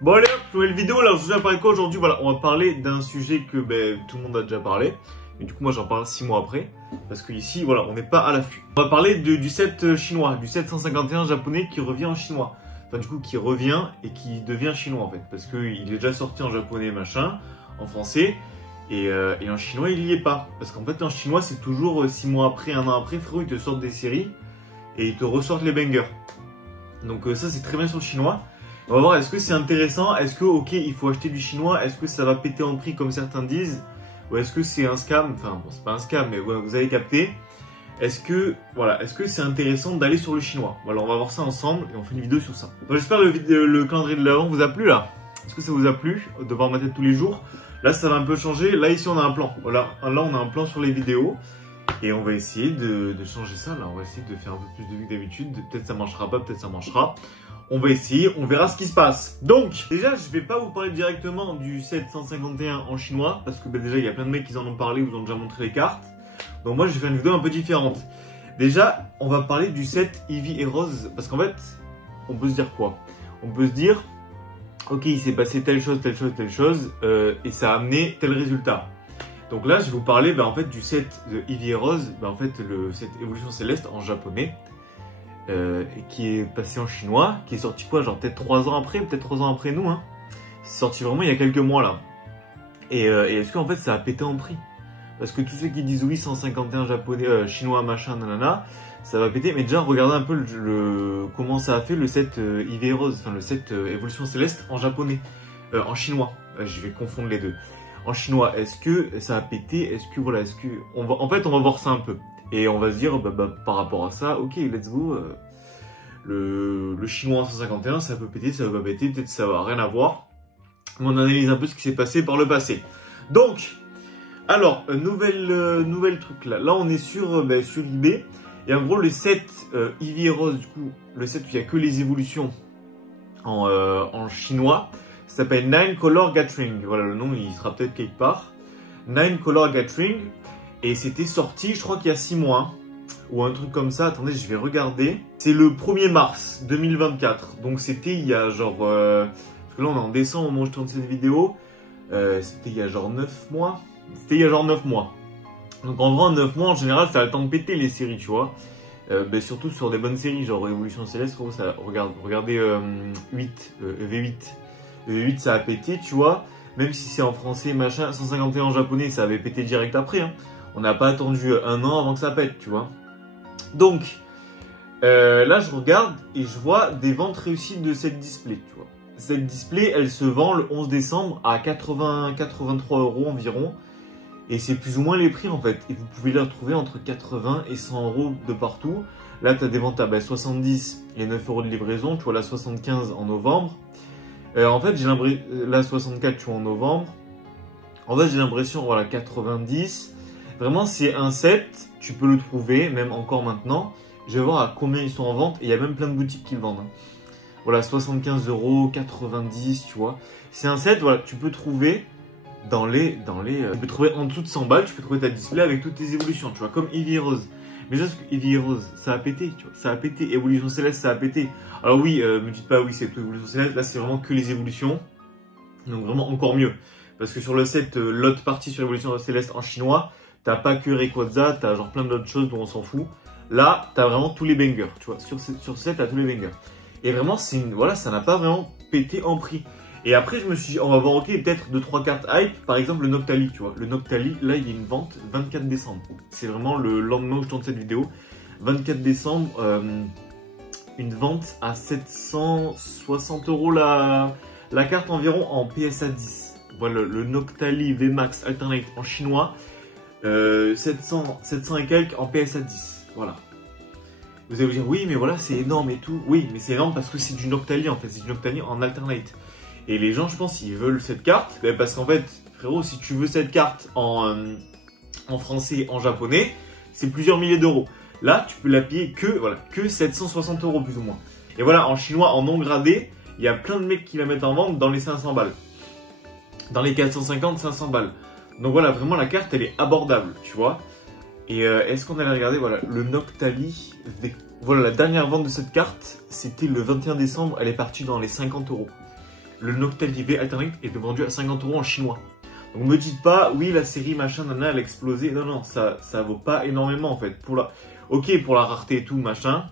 Bon allez hop, nouvelle vidéo, là je vais parler de quoi aujourd'hui? Voilà, on va parler d'un sujet que tout le monde a déjà parlé. Et du coup moi j'en parle 6 mois après. Parce que ici, voilà, on n'est pas à l'affût. On va parler du set chinois, du 751 japonais qui revient en chinois. Enfin du coup qui revient et qui devient chinois en fait. Parce qu'il est déjà sorti en japonais machin, en français. Et en chinois il y est pas. Parce qu'en fait en chinois c'est toujours 6 mois après, 1 an après, frérot ils te sortent des séries. Et ils te ressortent les bangers. Donc ça c'est très bien sur le chinois. On va voir, est-ce que c'est intéressant? Est-ce que, ok, il faut acheter du chinois? Est-ce que ça va péter en prix comme certains disent? Ou est-ce que c'est un scam? Enfin, bon, c'est pas un scam, mais ouais, vous avez capté. Est-ce que, voilà, est-ce que c'est intéressant d'aller sur le chinois? Voilà, on va voir ça ensemble et on fait une vidéo sur ça. Donc j'espère que le calendrier de l'avant vous a plu là. Est-ce que ça vous a plu de voir ma tête tous les jours? Là, ça va un peu changer. Là, ici, on a un plan. Voilà, là, on a un plan sur les vidéos. Et on va essayer de changer ça là. On va essayer de faire un peu plus de vues que d'habitude. Peut-être ça marchera pas, peut-être ça marchera. On va essayer, on verra ce qui se passe. Donc, déjà, je vais pas vous parler directement du 751 en chinois, parce que déjà, il y a plein de mecs qui en ont parlé, vous ont déjà montré les cartes. Donc moi, je vais faire une vidéo un peu différente. Déjà, on va parler du set Eevee et Rose, parce qu'en fait, on peut se dire quoi? On peut se dire, ok, il s'est passé telle chose, et ça a amené tel résultat. Donc là, je vais vous parler en fait, du set de Eevee et Rose, en fait, le set Évolution Céleste en japonais. Qui est passé en chinois, qui est sorti quoi, genre peut-être 3 ans après, peut-être 3 ans après nous, hein. C'est sorti vraiment il y a quelques mois là. Et est-ce qu'en fait ça a pété en prix? Parce que tous ceux qui disent oui, 151 japonais, chinois, machin, nanana, ça va péter. Mais déjà, regardez un peu comment ça a fait le set Eevee et Rose, enfin le set Évolution Céleste en japonais, en chinois. Je vais confondre les deux. En chinois, est-ce que ça a pété? Est-ce que voilà, en fait, on va voir ça un peu. Et on va se dire, par rapport à ça, ok, let's go. Le chinois en 151, ça peut péter, ça va pas péter, peut-être ça va rien à voir. Mais on analyse un peu ce qui s'est passé par le passé. Donc, alors, nouvelle truc là. Là, on est sur eBay. Et en gros, le set Eevee et Rose, du coup, le set où il n'y a que les évolutions en chinois, ça s'appelle Nine Color Gathering. Voilà, le nom, il sera peut-être quelque part. Nine Color Gathering. Et c'était sorti, je crois qu'il y a 6 mois, hein, ou un truc comme ça. Attendez, je vais regarder. C'est le 1er mars 2024. Donc c'était il y a genre... parce que là, on est en décembre au moment où je tourne cette vidéo. C'était il y a genre 9 mois. C'était il y a genre 9 mois. Donc en vrai, 9 mois, en général, ça a le temps de péter les séries, tu vois. Surtout sur des bonnes séries, genre Évolution Céleste. Regardez V8. V8, ça a pété, tu vois. Même si c'est en français, machin. 151 en japonais, ça avait pété direct après, hein. On n'a pas attendu 1 an avant que ça pète, tu vois. Donc, là, je regarde et je vois des ventes réussies de cette display, tu vois. Cette display, elle se vend le 11 décembre à 83 € environ. Et c'est plus ou moins les prix, en fait. Et vous pouvez les retrouver entre 80 et 100 € de partout. Là, tu as des ventes à 70 et 9 € de livraison. Tu vois, là, 75 en novembre. En fait, j'ai l'impression... Là, 64, tu vois, en novembre. En fait, j'ai l'impression, voilà, 90... Vraiment, c'est un set, tu peux le trouver, même encore maintenant. Je vais voir à combien ils sont en vente. Et il y a même plein de boutiques qui le vendent, hein. Voilà, 75 €, 90, tu vois. C'est un set, voilà, tu peux trouver tu peux trouver en dessous de 100 balles, tu peux trouver ta display avec toutes tes évolutions, tu vois, comme Eevee et Rose. Mais juste que Eevee et Rose, ça a pété, tu vois, ça a pété. Évolution Céleste, ça a pété. Alors oui, me dites pas, oui, c'est tout Évolution Céleste. Là, c'est vraiment que les évolutions. Donc vraiment encore mieux. Parce que sur le set, l'autre partie sur Évolution Céleste en chinois, t'as pas que Rayquaza, t'as genre plein d'autres choses dont on s'en fout. Là, t'as vraiment tous les bangers, tu vois. Sur ce set, t'as tous les bangers. Et vraiment, voilà, ça n'a pas vraiment pété en prix. Et après, je me suis dit, on va voir, ok, peut-être 2-3 cartes hype. Par exemple, le Noctali, tu vois. Le Noctali, là, il y a une vente 24 décembre. C'est vraiment le lendemain où je tourne cette vidéo. 24 décembre, une vente à 760 € la carte environ en PSA 10. Voilà, le Noctali VMAX Alternate en chinois. 700 et quelques en PSA 10, voilà. Vous allez vous dire, oui, mais voilà, c'est énorme et tout. Oui, mais c'est énorme parce que c'est du Noctali, en fait. C'est du Noctali en alternate. Et les gens, je pense, ils veulent cette carte. Parce qu'en fait, frérot, si tu veux cette carte en français, en japonais, c'est plusieurs milliers d'euros. Là, tu peux la payer que 760 € plus ou moins. Et voilà, en chinois, en non gradé, il y a plein de mecs qui la mettent en vente dans les 500 balles. Dans les 450, 500 balles. Donc voilà, vraiment la carte elle est abordable, tu vois. Et est-ce qu'on allait regarder, voilà, le Noctali V. Voilà, la dernière vente de cette carte, c'était le 21 décembre, elle est partie dans les 50 €. le Noctel IV Alternate est vendu à 50 € en chinois. Donc me dites pas, oui, la série machin, nana, elle a explosé. Non, non, ça vaut pas énormément en fait. Ok, pour la rareté et tout, machin,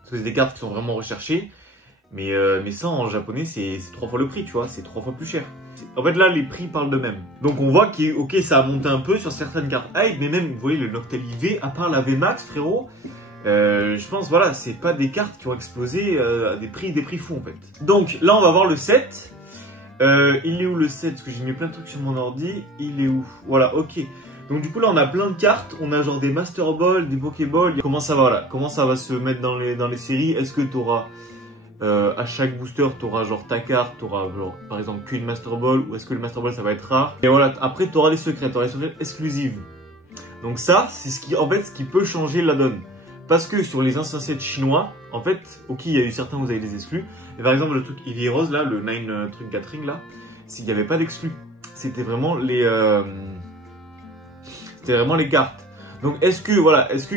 parce que c'est des cartes qui sont vraiment recherchées. Mais ça, en japonais, c'est 3 fois le prix, tu vois, c'est 3 fois plus cher. En fait, là, les prix parlent d'eux-mêmes. Donc, on voit que, ok, ça a monté un peu sur certaines cartes hype, mais même, vous voyez, le Noctel IV, à part la VMAX, frérot, je pense, voilà, c'est pas des cartes qui ont explosé à des prix fous, en fait. Donc, là, on va voir le set. Il est où le set? Parce que j'ai mis plein de trucs sur mon ordi. Il est où? Voilà, ok. Donc, du coup, là, on a plein de cartes. On a genre des Master Ball, des Pokéball. Comment ça va, là? Comment ça va se mettre dans les séries? Est-ce que tu auras... à chaque booster, tu auras genre ta carte, tu auras genre par exemple qu'une Master Ball, ou est-ce que le Master Ball ça va être rare. Et voilà, après tu auras des secrets, tu auras des secrets exclusives. Donc ça, c'est ce qui peut changer la donne. Parce que sur les anciens sets chinois, en fait, ok, il y a eu certains où vous avez des exclus. Mais par exemple, le truc Eevee Rose là, le 9 truc Gatring là, il n'y avait pas d'exclus. C'était vraiment les cartes. Donc est-ce qu'il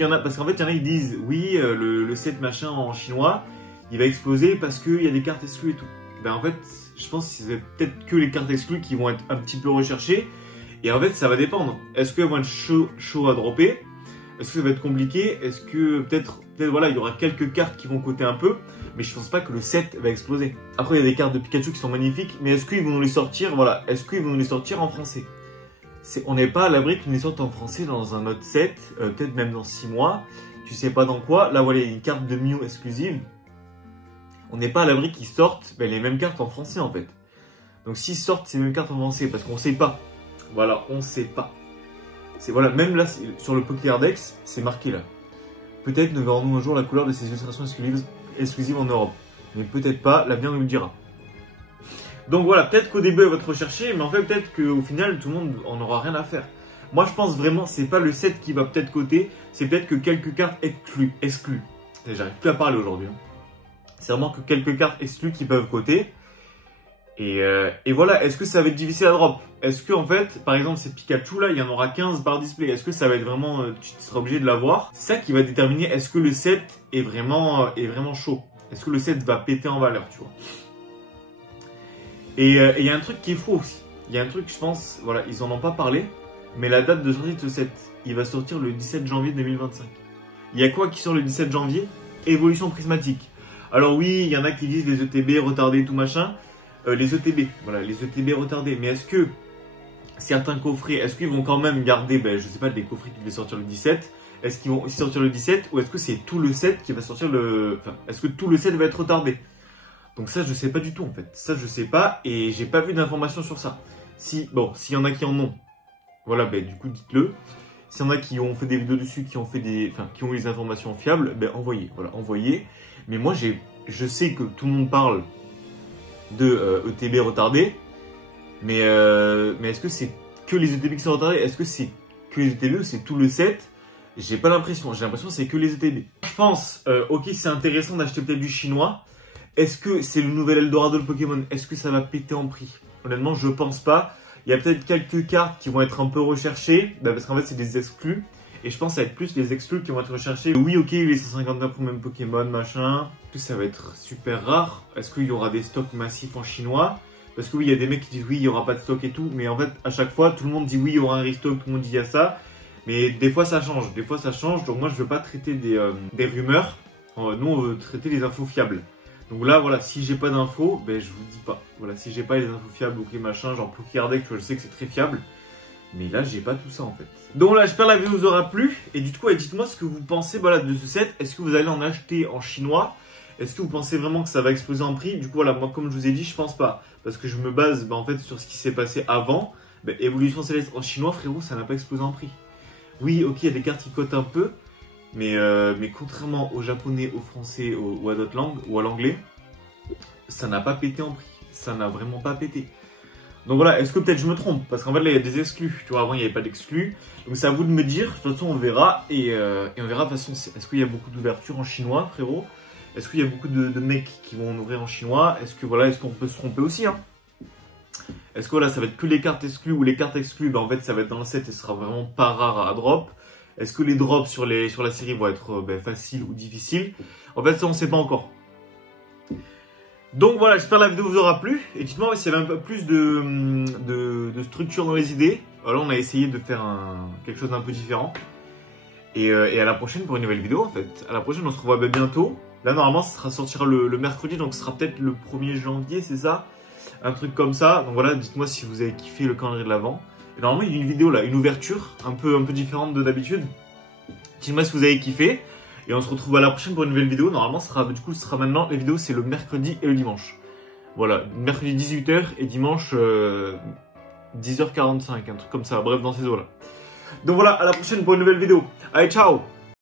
y en a, parce qu'en fait il y en a qui disent oui, le set machin en chinois, il va exploser parce qu'il y a des cartes exclues et tout. Ben en fait, je pense que c'est peut-être que les cartes exclues qui vont être un petit peu recherchées. Et en fait, ça va dépendre. Est-ce qu'elles vont être chaud à dropper? Est-ce que ça va être compliqué? Est-ce que peut-être voilà, il y aura quelques cartes qui vont coter un peu, mais je pense pas que le set va exploser. Après, il y a des cartes de Pikachu qui sont magnifiques, mais est-ce qu'ils vont nous les sortir? Voilà, est-ce qu'ils vont nous les sortir en français? On n'est pas à l'abri qu'ils nous les sortent en français dans un autre set, peut-être même dans 6 mois. Tu sais pas dans quoi. Là, voilà, il y a une carte de Mew exclusive. On n'est pas à l'abri qu'ils sortent les mêmes cartes en français en fait. Donc s'ils sortent ces mêmes cartes en français, parce qu'on sait pas. Voilà, on sait pas. Voilà, même là, sur le Pokédex, c'est marqué là. Peut-être ne verrons-nous un jour la couleur de ces illustrations exclusives en Europe. Mais peut-être pas, l'avenir nous le dira. Donc voilà, peut-être qu'au début elle va être recherchée, mais en fait peut-être qu'au final tout le monde en aura rien à faire. Moi je pense vraiment, c'est pas le set qui va peut-être coter, c'est peut-être que quelques cartes exclues. J'arrive plus à parler aujourd'hui. C'est vraiment que quelques cartes exclues qui peuvent coter. Et voilà, est-ce que ça va être difficile à drop? Est-ce que en fait, par exemple, ces Pikachu là, il y en aura 15 par display? Est-ce que ça va être vraiment, tu seras obligé de l'avoir? C'est ça qui va déterminer est-ce que le set est vraiment chaud? Est-ce que le set va péter en valeur, tu vois? Et il y a un truc qui est fou aussi. Il y a un truc, je pense, voilà, ils en ont pas parlé, mais la date de sortie de ce set, il va sortir le 17 janvier 2025. Il y a quoi qui sort le 17 janvier? Évolution prismatique. Alors oui, il y en a qui disent les ETB retardés, tout machin. Les ETB, voilà, les ETB retardés. Mais est-ce que certains coffrets, est-ce qu'ils vont quand même garder, je sais pas, des coffrets qui devaient sortir le 17? Est-ce qu'ils vont aussi sortir le 17? Ou est-ce que c'est tout le set qui va sortir est-ce que tout le set va être retardé? Donc ça, je sais pas du tout en fait. Ça, je sais pas et j'ai pas vu d'informations sur ça. S'il y en a qui en ont, voilà, du coup, dites-le. S'il y en a qui ont fait des vidéos dessus, qui ont eu des informations fiables, envoyez, voilà, envoyez. Mais moi, je sais que tout le monde parle de ETB retardés, mais est-ce que c'est que les ETB qui sont retardés? Est-ce que c'est que les ETB ou c'est tout le set? J'ai pas l'impression. J'ai l'impression que c'est que les ETB. Je pense, ok, c'est intéressant d'acheter peut-être du chinois. Est-ce que c'est le nouvel Eldorado de Pokémon? Est-ce que ça va péter en prix? Honnêtement, je pense pas. Il y a peut-être quelques cartes qui vont être un peu recherchées, parce qu'en fait, c'est des exclus. Et je pense que ça va être plus les exclus qui vont être recherchés. Oui, ok, les 159 pour même Pokémon, machin. Tout ça va être super rare. Est-ce qu'il y aura des stocks massifs en chinois? Parce que oui, il y a des mecs qui disent oui, il n'y aura pas de stock et tout. Mais en fait, à chaque fois, tout le monde dit oui, il y aura un restock, tout le monde dit il y a ça. Mais des fois, ça change. Des fois, ça change. Donc moi, je veux pas traiter des rumeurs. Nous, on veut traiter les infos fiables. Donc là, voilà, si j'ai pas d'infos, je vous dis pas. Voilà, si j'ai pas les infos fiables ou les machins, genre Pokédex, je sais que c'est très fiable. Mais là, j'ai pas tout ça en fait. Donc là, j'espère que la vidéo vous aura plu. Et du coup, dites-moi ce que vous pensez de ce set. Est-ce que vous allez en acheter en chinois? Est-ce que vous pensez vraiment que ça va exploser en prix? Du coup, voilà, moi, comme je vous ai dit, je pense pas. Parce que je me base en fait sur ce qui s'est passé avant. Évolution Céleste en chinois, frérot, ça n'a pas explosé en prix. Oui, ok, il y a des cartes qui cotent un peu. Mais contrairement au japonais, au français ou à d'autres langues, ou à l'anglais, ça n'a pas pété en prix. Ça n'a vraiment pas pété. Donc voilà, est-ce que peut-être je me trompe? Parce qu'en fait là il y a des exclus. Tu vois, avant il n'y avait pas d'exclus. Donc c'est à vous de me dire. De toute façon on verra. Et on verra de toute façon, est-ce qu'il y a beaucoup d'ouverture en chinois, frérot? Est-ce qu'il y a beaucoup de mecs qui vont en ouvrir en chinois? Est-ce qu'on peut se tromper aussi, hein? Est-ce que voilà, ça va être que les cartes exclues ou les cartes exclues, en fait ça va être dans le set et ce sera vraiment pas rare à drop? Est-ce que les drops sur la série vont être faciles ou difficiles? En fait ça on sait pas encore. Donc voilà, j'espère que la vidéo vous aura plu. Et dites-moi s'il y avait un peu plus de structure dans les idées. Alors on a essayé de faire quelque chose d'un peu différent. Et à la prochaine pour une nouvelle vidéo en fait. À la prochaine, on se revoit bientôt. Là normalement ça sortira le mercredi, donc ce sera peut-être le 1er janvier, c'est ça? Un truc comme ça. Donc voilà, dites-moi si vous avez kiffé le calendrier de l'Avent. Et normalement il y a une vidéo là, une ouverture un peu différente de d'habitude. Dites-moi si vous avez kiffé. Et on se retrouve à la prochaine pour une nouvelle vidéo. Normalement ce sera maintenant, les vidéos c'est le mercredi et le dimanche. Voilà, mercredi 18h et dimanche 10h45, un truc comme ça, bref dans ces eaux là. Donc voilà, à la prochaine pour une nouvelle vidéo. Allez, ciao!